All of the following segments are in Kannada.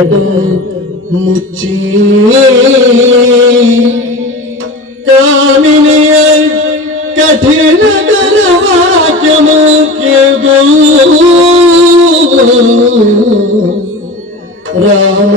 ಎರಡು ಮುಚ್ಚಿ ಕಾಮಿನಿಯ ಕಠಿಣ ವಾಕ್ಯ ಮುಖ್ಯದು ರಾಮ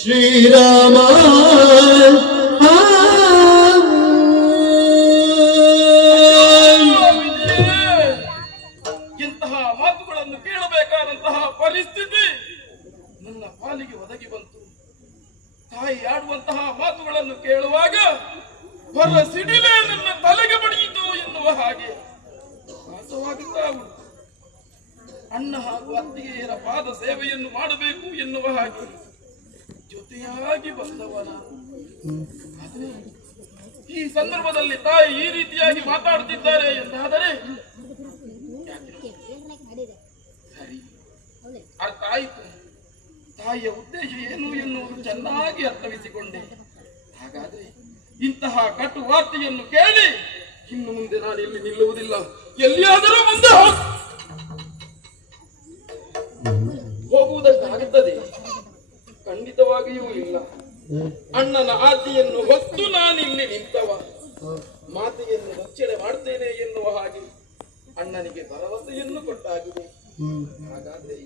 ಶ್ರೀರಾಮ ಇಂತಹ ಮಾತುಗಳನ್ನು ಕೇಳಬೇಕಾದಂತಹ ಪರಿಸ್ಥಿತಿ ನನ್ನ ಪಾಲಿಗೆ ಒದಗಿ ಬಂತು. ತಾಯಿ ಆಡುವಂತಹ ಮಾತುಗಳನ್ನು ಕೇಳುವಾಗ ಹೊರ ಸಿಡಿಲೇ ನನ್ನ ತಲೆಗೆ ಬಡಿಯಿತು ಎನ್ನುವ ಹಾಗೆ ಭಾಸವಾಗುತ್ತಾ ಉಂಟು. ಅಣ್ಣ ಹಾಗೂ ಅತ್ತಿಗೆಯರ ಪಾದ ಸೇವೆಯನ್ನು ಮಾಡಬೇಕು ಎನ್ನುವ ಹಾಗೆ ಜೊತೆಯಾಗಿ ಬಂದವನ. ಆದರೆ ಈ ಸಂದರ್ಭದಲ್ಲಿ ತಾಯಿ ಈ ರೀತಿಯಾಗಿ ಮಾತಾಡುತ್ತಿದ್ದಾರೆ ಎಂದಾದರೆ ಸರಿ, ಅರ್ಥ ಆಯಿತು. ತಾಯಿಯ ಉದ್ದೇಶ ಏನು ಎನ್ನುವುದು ಚೆನ್ನಾಗಿ ಅರ್ಥವಿಸಿಕೊಂಡೆ. ಹಾಗಾದ್ರೆ ಇಂತಹ ಕಟು ವಾರ್ತೆಯನ್ನು ಕೇಳಿ ಇನ್ನು ಮುಂದೆ ನಾನು ಇಲ್ಲಿ ನಿಲ್ಲುವುದಿಲ್ಲ. ಎಲ್ಲಿಯಾದರೂ ಮುಂದೆ ಹೋಗುವುದಕ್ಕಾಗುತ್ತದೆ? ಖಂಡಿತವಾಗಿಯೂ ಇಲ್ಲ. ಅಣ್ಣನ ಆಜ್ಞೆಯನ್ನು ಹೊತ್ತು ನಾನಿಲ್ಲಿ ನಿಂತವ. ಮಾತೆಯನ್ನು ರಕ್ಷಣೆ ಮಾಡ್ತೇನೆ ಎನ್ನುವ ಹಾಗೆ ಅಣ್ಣನಿಗೆ ಭರವಸೆಯನ್ನು ಕೊಟ್ಟಾಗಿದೆ. ಹಾಗಾದ್ರೆ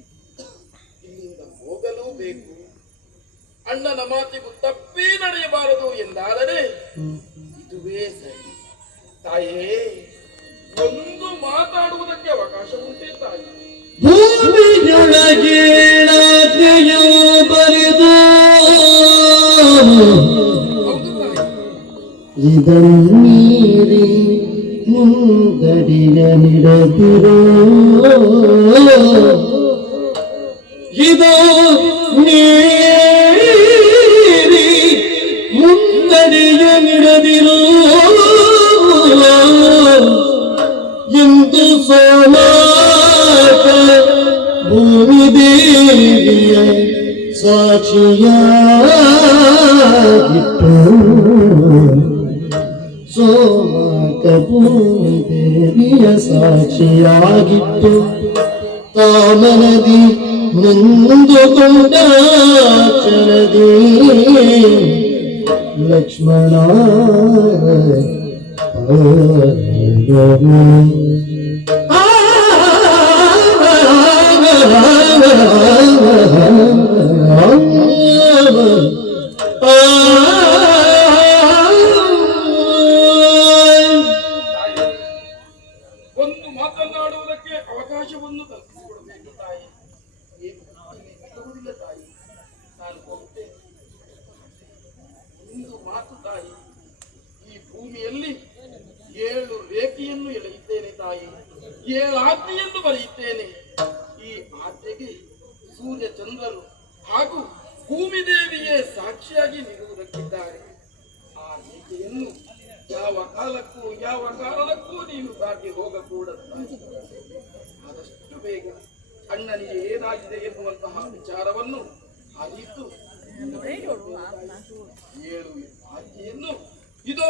ಇಲ್ಲಿಂದ ಹೋಗಲೂ ಬೇಕು. ಅಣ್ಣನ ಮಾತಿಗೂ ತಪ್ಪಿ ನಡೆಯಬಾರದು ಎಂದಾದರೆ ಇದುವೇ ಸರಿ. ತಾಯೇ, ಒಂದು ಮಾತಾಡುವುದಕ್ಕೆ ಅವಕಾಶ ಉಂಟೇ ತಾಯಿ? ಭೂಮಿಯೊಳಗೇಳಾಜ್ಞೆಯು ಬರೆದು ಇದನ್ನು ಮೀರಿ ಮುಂದಡಿಯ ನಿಡದಿರೋ ಇದು ನೀರಿ ಮುಂದಡಿಯ ನಿಡದಿರೋ ಎಂದು ಸೋಮಾಕ ಭೂಮಿ ದೇವಿಯ ಸಾಕ್ಷಿಯಾಗಿಟ್ಟು ಸೋಮಾಕ ಭೂಮಿ ದೇವಿಯ ಸಾಕ್ಷಿಯಾಗಿಟ್ಟು ತಾಮನದಿ ಮುಂದುಕೊಂಡ ಚರದಿ ಲಕ್ಷ್ಮಣ ಒಂದು ಮಾತನಾಡುವುದಕ್ಕೆ ಅವಕಾಶವನ್ನು ಕಲ್ಪಿಸಿಕೊಡಬೇಕು ತಾಯಿ. ತಾಯಿ, ನಾನು ಹೋಗುತ್ತೇನೆ. ಒಂದು ಮಾತು ತಾಯಿ, ಈ ಭೂಮಿಯಲ್ಲಿ 7 ರೇಖೆಯನ್ನು ಎಳೆಯುತ್ತೇನೆ ತಾಯಿ. 7 ಆಜ್ಞೆಯನ್ನು ಬರೆಯುತ್ತೇನೆ. ಈ ಆಜ್ಞೆಗೆ ಸೂರ್ಯ ಚಂದ್ರರು ಹಾಗೂ ಭೂಮಿ ದೇವಿಯೇ ಸಾಕ್ಷಿಯಾಗಿ ನಿಲ್ಲುವುದಕ್ಕಿದ್ದಾರೆ. ಆ ರೇಖೆಯನ್ನು ಯಾವ ಕಾಲಕ್ಕೂ ಯಾವ ಕಾರಣಕ್ಕೂ ನೀನು ದಾಟಿ ಹೋಗಕೂಡದು. ಆದಷ್ಟು ಬೇಗ ಅಣ್ಣನಿಗೆ ಏನಾಗಿದೆ ಎನ್ನುವಂತಹ ವಿಚಾರವನ್ನು ಅರಿತು 7 ಆಜ್ಞೆಯನ್ನು ಇದೋ